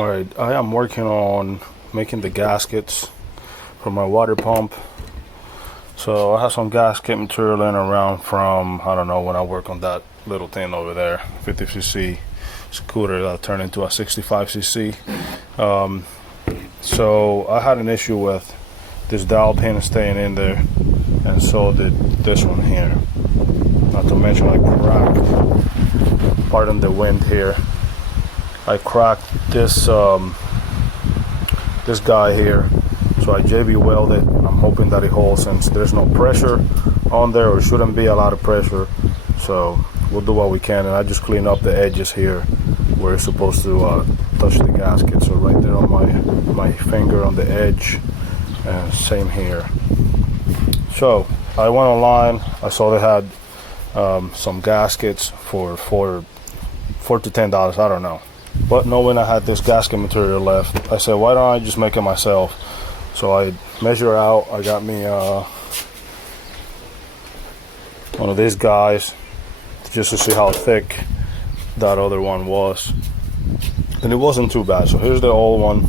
Alright, I am working on making the gaskets for my water pump. So I have some gasket material laying around from, I don't know, when I work on that little thing over there, 50cc scooter that turned into a 65cc. So I had an issue with this dowel pin staying in there, and so did this one here. Not to mention I cracked, pardon the wind here, I cracked this this guy here, so I JB welded. I'm hoping that it holds since there's no pressure on there, or shouldn't be a lot of pressure, so we'll do what we can. And I just clean up the edges here where it's supposed to touch the gasket, so right there on my finger on the edge, and same here. So I went online, I saw they had some gaskets for $4 to $10, I don't know. But knowing I had this gasket material left, I said, why don't I just make it myself? So I measure out, I got me one of these guys, just to see how thick that other one was. And it wasn't too bad. So here's the old one.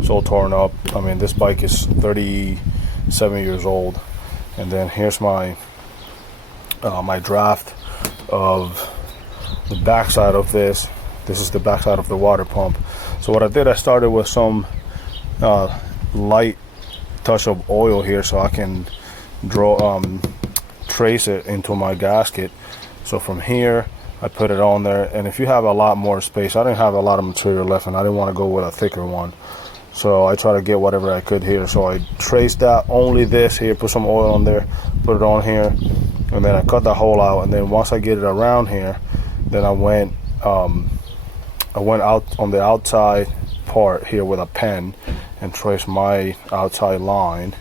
It's all torn up. I mean, this bike is 37 years old. And then here's my my draft of the backside of this. This is the backside of the water pump. So what I did, I started with some light touch of oil here, so I can trace it into my gasket. So from here, I put it on there. And if you have a lot more space, I didn't have a lot of material left, and I didn't want to go with a thicker one. So I try to get whatever I could here. So I traced that, only this here, put some oil on there, put it on here, and then I cut the hole out. And then once I get it around here, then I went out on the outside part here with a pen and traced my outside line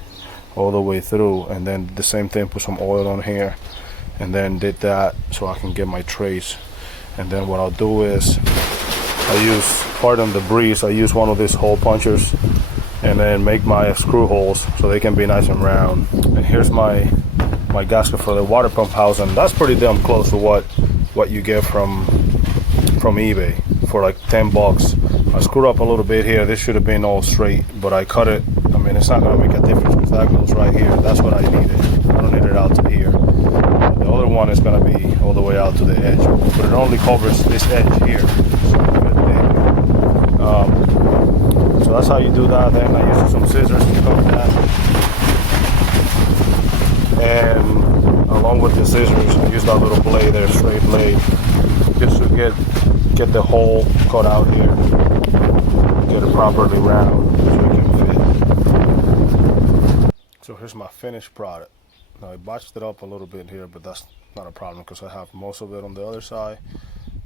all the way through, and then the same thing, put some oil on here, and then did that so I can get my trace. And then what I'll do is I use, pardon the breeze, I use one of these hole punchers and then make my screw holes so they can be nice and round. And here's my gasket for the water pump housing. That's pretty damn close to what you get from eBay for like 10 bucks. I screwed up a little bit here. This should have been all straight, but I cut it. I mean, it's not gonna make a difference because that goes right here. That's what I needed. I don't need it out to here. The other one is gonna be all the way out to the edge, but it only covers this edge here. So that's how you do that. Then I use some scissors to cut that, and along with the scissors, I use that little blade there, straight blade, just to get the hole cut out here, get it properly round so it can fit. So here's my finished product. Now I botched it up a little bit here, but that's not a problem because I have most of it on the other side.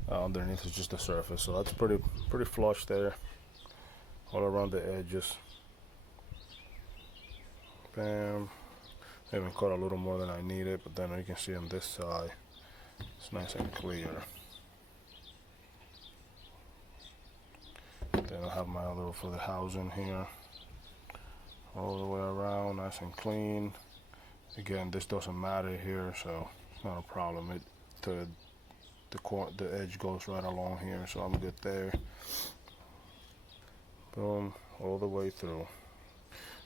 Underneath is just the surface, so that's pretty flush there, all around the edges. Bam. I even cut a little more than I needed, but then you can see on this side it's nice and clear. Then I have my little for the housing here, all the way around, nice and clean. Again, this doesn't matter here, so it's not a problem. The edge goes right along here, so I'm good there. Boom, all the way through.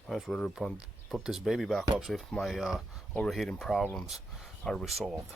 I was ready to put this baby back up, so if my overheating problems are resolved.